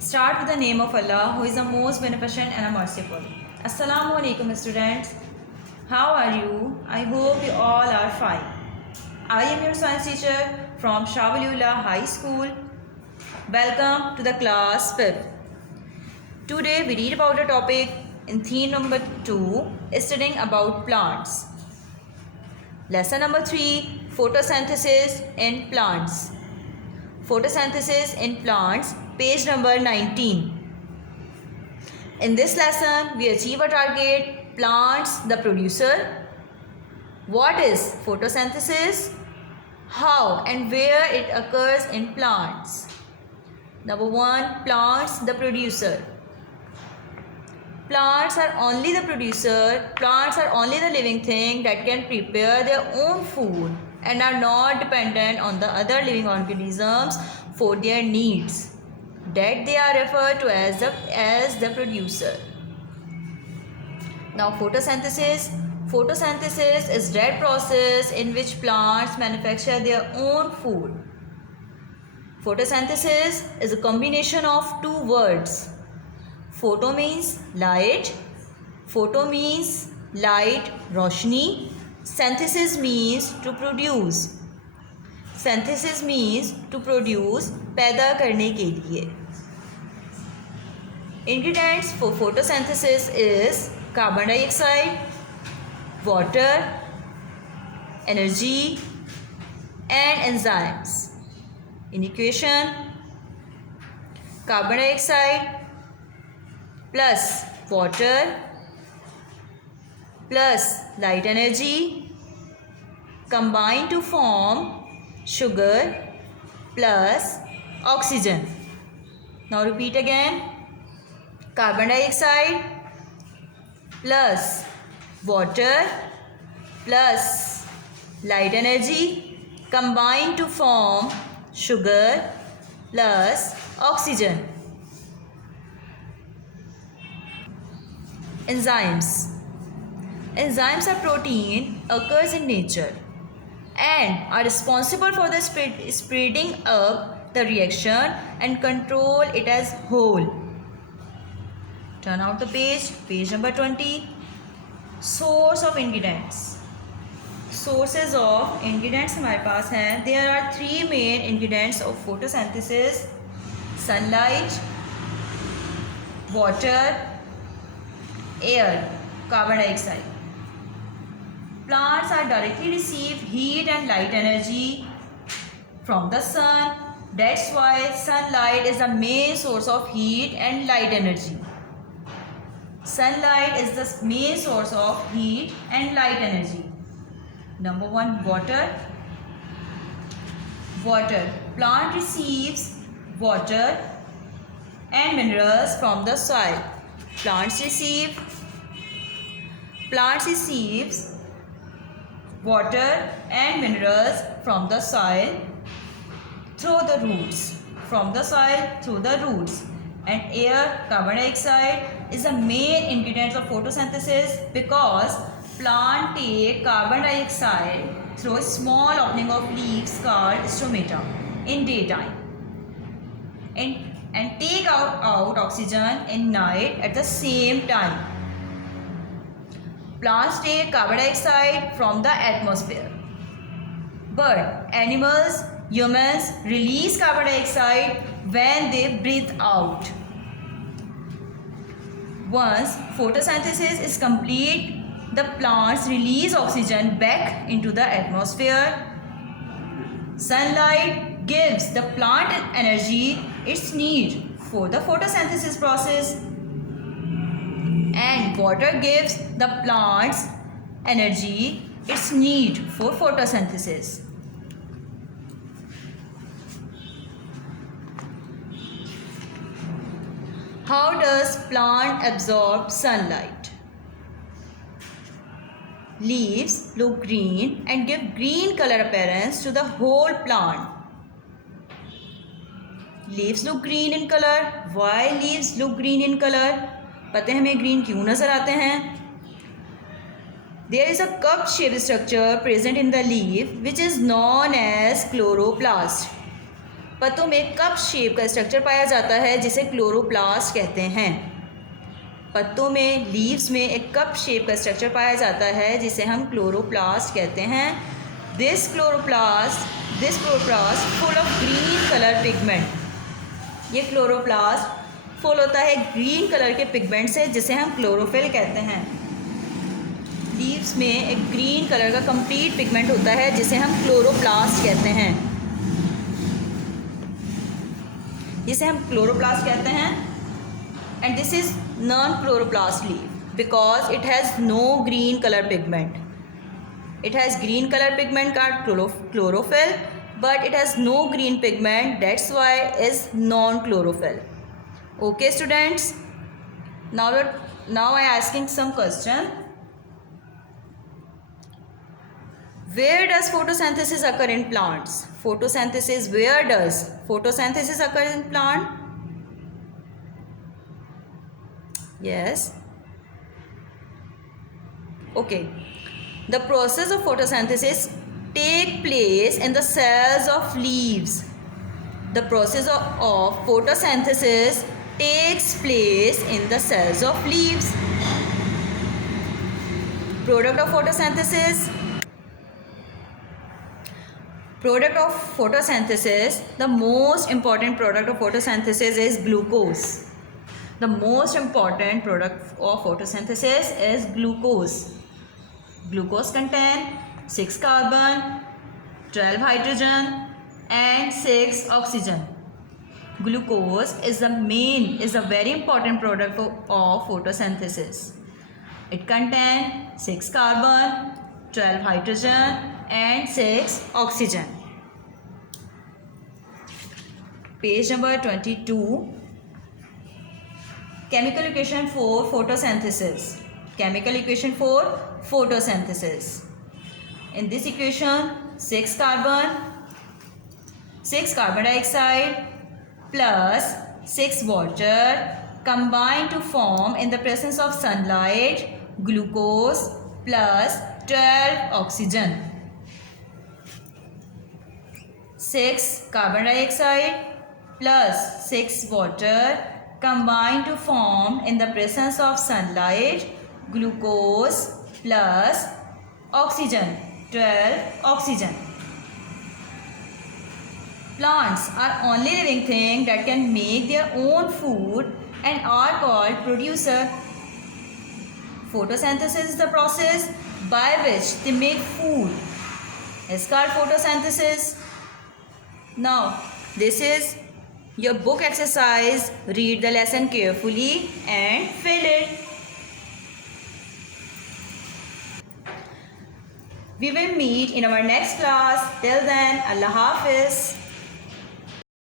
Start with the name of Allah, who is the most beneficent and merciful. Assalamu alaikum, students. How are you? I hope you all are fine. I am your science teacher from Shah Waliullah High School. Welcome to the class 5th. Today we read about a topic in theme number 2, studying about plants. Lesson number 3, photosynthesis in plants. Photosynthesis in plants, page number 19. In this lesson, we achieve a target: plants, the producer. What is photosynthesis? How and where it occurs in plants? Number 1, plants, the producer. Plants are only the producer. Plants are only the living thing that can prepare their own food and are not dependent on the other living organisms for their needs. That they are referred to as the producer. Now photosynthesis. Photosynthesis is that process in which plants manufacture their own food. Photosynthesis is a combination of two words. Photo means light. Photo means light, roshni. Synthesis means to produce. Synthesis means to produce, पैदा करने के लिए. Ingredients for photosynthesis is carbon dioxide, water, energy, and enzymes. In equation, carbon dioxide plus water plus light energy combine to form sugar plus oxygen. Now repeat again. Carbon dioxide plus water plus light energy combine to form sugar plus oxygen. Enzymes. Enzymes are protein occurs in nature and are responsible for the speeding up the reaction and control it as whole. Turn out the page number 20. Source of ingredients. Sources of ingredients हमारे पास हैं. There are 3 main ingredients of photosynthesis: sunlight, water, air, carbon dioxide. Plants are directly receive heat and light energy from the sun. That's why sunlight is the main source of heat and light energy. Sunlight is the main source of heat and light energy. Number 1, water. Water. Plant receives water and minerals from the soil. Plants receives water and minerals from the soil through the roots. And air, carbon dioxide, is the main ingredient of photosynthesis because plant take carbon dioxide through a small opening of leaves called stomata in daytime and take out oxygen in night at the same time. Plants take carbon dioxide from the atmosphere, but animals, humans release carbon dioxide when they breathe out. Once photosynthesis is complete, the plants release oxygen back into the atmosphere. Sunlight gives the plant energy its need for the photosynthesis process, and water gives the plants energy its need for photosynthesis. How does plant absorb sunlight? Leaves look green and give green color appearance to the whole plant. Leaves look green in color. Why leaves look green in color? पता है हमें green क्यों नजर आते हैं? There is a cup-shaped structure present in the leaf which is known as chloroplast. पत्तों में cup shape का स्ट्रक्चर पाया जाता है जिसे क्लोरोप्लास्ट कहते हैं। पत्तों में, लीव्स में एक कप शेप का स्ट्रक्चर पाया जाता है जिसे हम क्लोरोप्लास्ट कहते हैं। This chloroplast full of green colour pigment. ये क्लोरोप्लास्ट फुल होता है ग्रीन कलर के पिगमेंट से जिसे हम क्लोरोफिल कहते हैं। लीव्स में एक ग्रीन कलर का कंप्लीट पिगमेंट होता है जिसे हम क्लोरोप्लास्ट कहते हैं, and this is non chloroplast leave because it has no green colour pigment. It has green color pigment called chlorophyll, but it has no green pigment. That's why it is non-chlorophyll. Okay, students. Now I asking some question. Where does photosynthesis occur in plants? Where does photosynthesis occur in plant? Yes. Okay. The process of photosynthesis take place in the cells of leaves. The process of photosynthesis takes place in the cells of leaves. Product of photosynthesis. The most important product of photosynthesis is glucose. The most important product of photosynthesis is glucose. Glucose contain 6 carbon, 12 hydrogen and 6 oxygen. Glucose is a very important product of photosynthesis. It contains 6 carbon, 12 hydrogen and 6 oxygen. Page number 22. Chemical equation for photosynthesis. In this equation, 6 carbon dioxide plus 6 water combine to form, in the presence of sunlight, glucose plus 12 oxygen. 6 carbon dioxide plus 6 water combine to form, in the presence of sunlight, glucose plus oxygen, 12 oxygen. Plants are only living things that can make their own food and are called producer. Photosynthesis is the process by which they make food. It's called photosynthesis. Now, this is your book exercise. Read the lesson carefully and fill it. We will meet in our next class. Till then, Allah Hafiz.